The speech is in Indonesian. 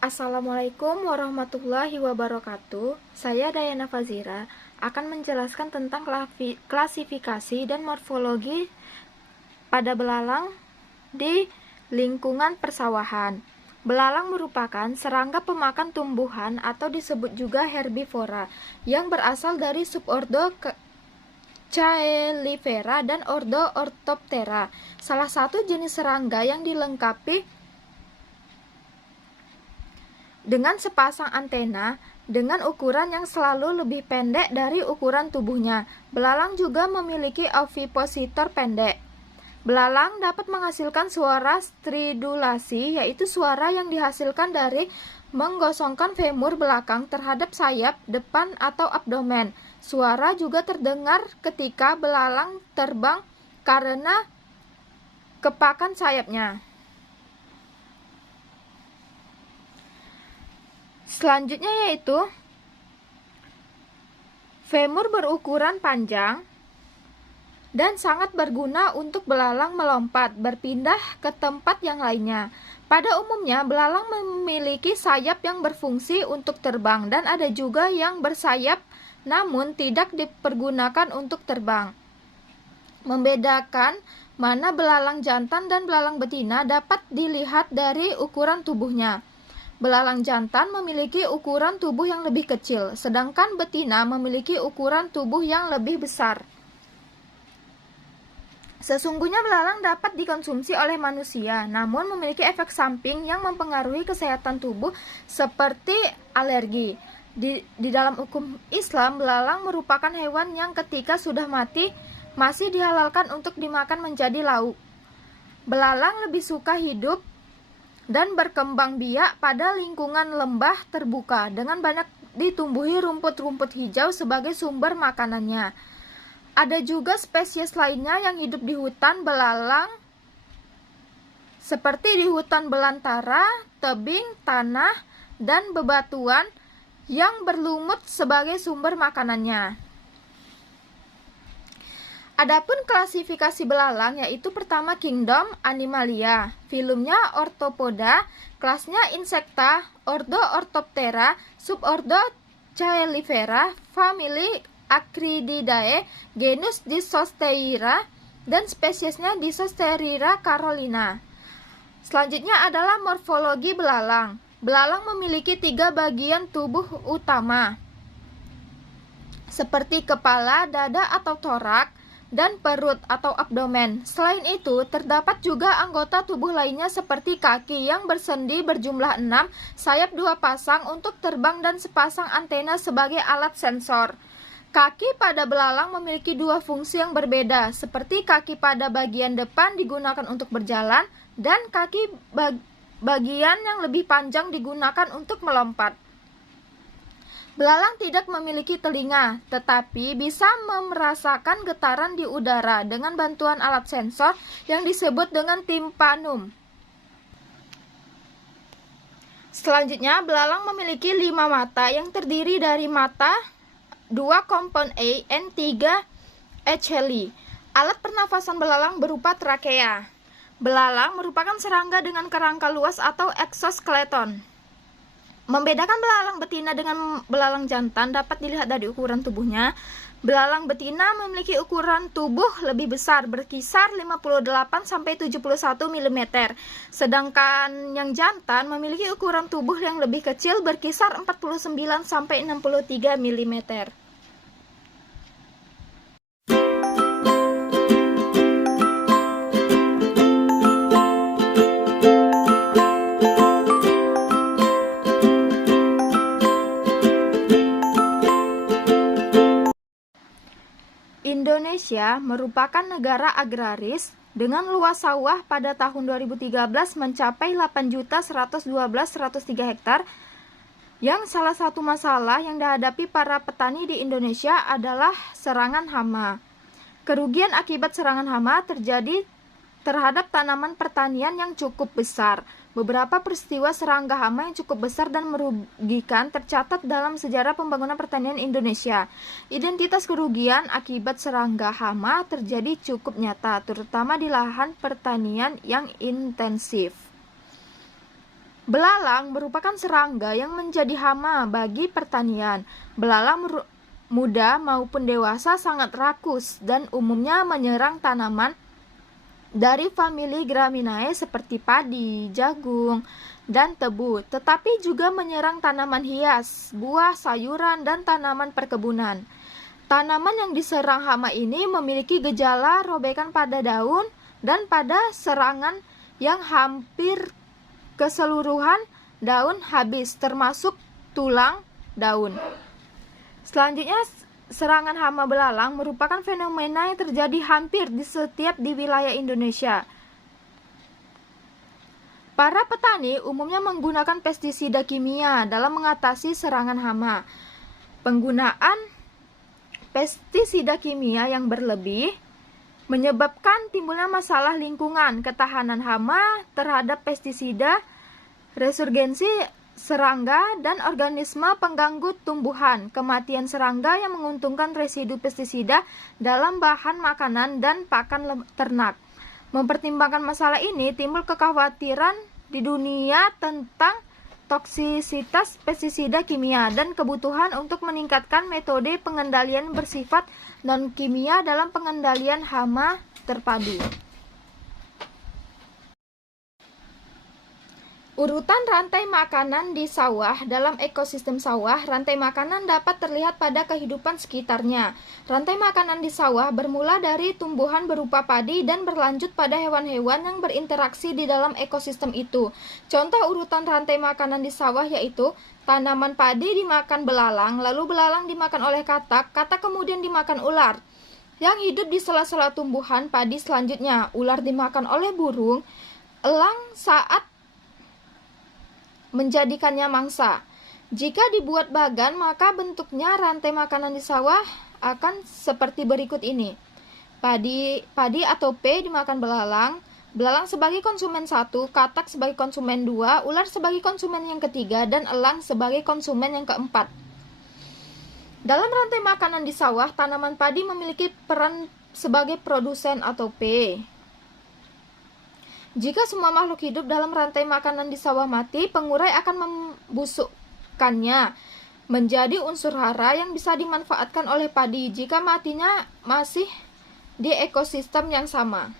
Assalamualaikum warahmatullahi wabarakatuh. Saya Dayana Fazira akan menjelaskan tentang klasifikasi dan morfologi pada belalang di lingkungan persawahan. Belalang merupakan serangga pemakan tumbuhan atau disebut juga herbivora yang berasal dari subordo Caelifera dan ordo Orthoptera, salah satu jenis serangga yang dilengkapi dengan sepasang antena dengan ukuran yang selalu lebih pendek dari ukuran tubuhnya. Belalang juga memiliki ovipositor pendek. Belalang dapat menghasilkan suara stridulasi, yaitu suara yang dihasilkan dari menggosongkan femur belakang terhadap sayap depan atau abdomen. Suara juga terdengar ketika belalang terbang karena kepakan sayapnya. Selanjutnya yaitu femur berukuran panjang dan sangat berguna untuk belalang melompat, berpindah ke tempat yang lainnya. Pada umumnya, belalang memiliki sayap yang berfungsi untuk terbang dan ada juga yang bersayap namun tidak dipergunakan untuk terbang. Membedakan mana belalang jantan dan belalang betina dapat dilihat dari ukuran tubuhnya. Belalang jantan memiliki ukuran tubuh yang lebih kecil, sedangkan betina memiliki ukuran tubuh yang lebih besar. Sesungguhnya belalang dapat dikonsumsi oleh manusia, namun memiliki efek samping yang mempengaruhi kesehatan tubuh seperti alergi. Di dalam hukum Islam, belalang merupakan hewan yang ketika sudah mati masih dihalalkan untuk dimakan menjadi lauk. Belalang lebih suka hidup dan berkembang biak pada lingkungan lembah terbuka dengan banyak ditumbuhi rumput-rumput hijau sebagai sumber makanannya. Ada juga spesies lainnya yang hidup di hutan belalang seperti di hutan belantara, tebing, tanah, dan bebatuan yang berlumut sebagai sumber makanannya. Adapun klasifikasi belalang yaitu pertama kingdom Animalia, filumnya Orthopoda, kelasnya Insecta, ordo Orthoptera, subordo Caelifera, famili Acrididae, genus Disosteira, dan spesiesnya Disosterira carolina. Selanjutnya adalah morfologi belalang. Belalang memiliki 3 bagian tubuh utama, seperti kepala, dada atau torak, dan perut atau abdomen. Selain itu, terdapat juga anggota tubuh lainnya seperti kaki yang bersendi berjumlah 6, sayap 2 pasang untuk terbang dan sepasang antena sebagai alat sensor. Kaki pada belalang memiliki 2 fungsi yang berbeda, seperti kaki pada bagian depan digunakan untuk berjalan dan kaki bagian yang lebih panjang digunakan untuk melompat. Belalang tidak memiliki telinga, tetapi bisa merasakan getaran di udara dengan bantuan alat sensor yang disebut dengan timpanum. Selanjutnya, belalang memiliki 5 mata yang terdiri dari mata, 2 compound eye, and 3 echeli. Alat pernafasan belalang berupa trakea. Belalang merupakan serangga dengan kerangka luas atau exoskeleton. Membedakan belalang betina dengan belalang jantan dapat dilihat dari ukuran tubuhnya. Belalang betina memiliki ukuran tubuh lebih besar, berkisar 58-71 mm. Sedangkan yang jantan memiliki ukuran tubuh yang lebih kecil, berkisar 49-63 mm. Indonesia merupakan negara agraris dengan luas sawah pada tahun 2013 mencapai 8.112.103 hektar. Yang salah satu masalah yang dihadapi para petani di Indonesia adalah serangan hama. Kerugian akibat serangan hama terjadi terhadap tanaman pertanian yang cukup besar. Beberapa peristiwa serangga hama yang cukup besar dan merugikan tercatat dalam sejarah pembangunan pertanian Indonesia. Identitas kerugian akibat serangga hama terjadi cukup nyata, terutama di lahan pertanian yang intensif. Belalang merupakan serangga yang menjadi hama bagi pertanian. Belalang muda maupun dewasa sangat rakus dan umumnya menyerang tanaman dari famili Gramineae seperti padi, jagung, dan tebu, tetapi juga menyerang tanaman hias, buah, sayuran, dan tanaman perkebunan. Tanaman yang diserang hama ini memiliki gejala robekan pada daun dan pada serangan yang hampir keseluruhan daun habis, termasuk tulang daun. Selanjutnya, serangan hama belalang merupakan fenomena yang terjadi hampir di setiap di wilayah Indonesia. Para petani umumnya menggunakan pestisida kimia dalam mengatasi serangan hama. Penggunaan pestisida kimia yang berlebih menyebabkan timbulnya masalah lingkungan, ketahanan hama terhadap pestisida, resurgensi serangga dan organisme pengganggu tumbuhan, kematian serangga yang menguntungkan residu pestisida dalam bahan makanan dan pakan ternak. Mempertimbangkan masalah ini, timbul kekhawatiran di dunia tentang toksisitas pestisida kimia dan kebutuhan untuk meningkatkan metode pengendalian bersifat non-kimia dalam pengendalian hama terpadu. Urutan rantai makanan di sawah. Dalam ekosistem sawah, rantai makanan dapat terlihat pada kehidupan sekitarnya. Rantai makanan di sawah bermula dari tumbuhan berupa padi dan berlanjut pada hewan-hewan yang berinteraksi di dalam ekosistem itu. Contoh urutan rantai makanan di sawah yaitu tanaman padi dimakan belalang, lalu belalang dimakan oleh katak, katak kemudian dimakan ular yang hidup di sela-sela tumbuhan padi selanjutnya. Ular dimakan oleh burung, elang saat menjadikannya mangsa. Jika dibuat bagan, maka bentuknya rantai makanan di sawah akan seperti berikut ini. Padi atau P dimakan belalang, belalang sebagai konsumen 1, katak sebagai konsumen 2, ular sebagai konsumen yang ketiga, dan elang sebagai konsumen yang keempat. Dalam rantai makanan di sawah, tanaman padi memiliki peran sebagai produsen atau P. Jika semua makhluk hidup dalam rantai makanan di sawah mati, pengurai akan membusukkannya menjadi unsur hara yang bisa dimanfaatkan oleh padi jika matinya masih di ekosistem yang sama.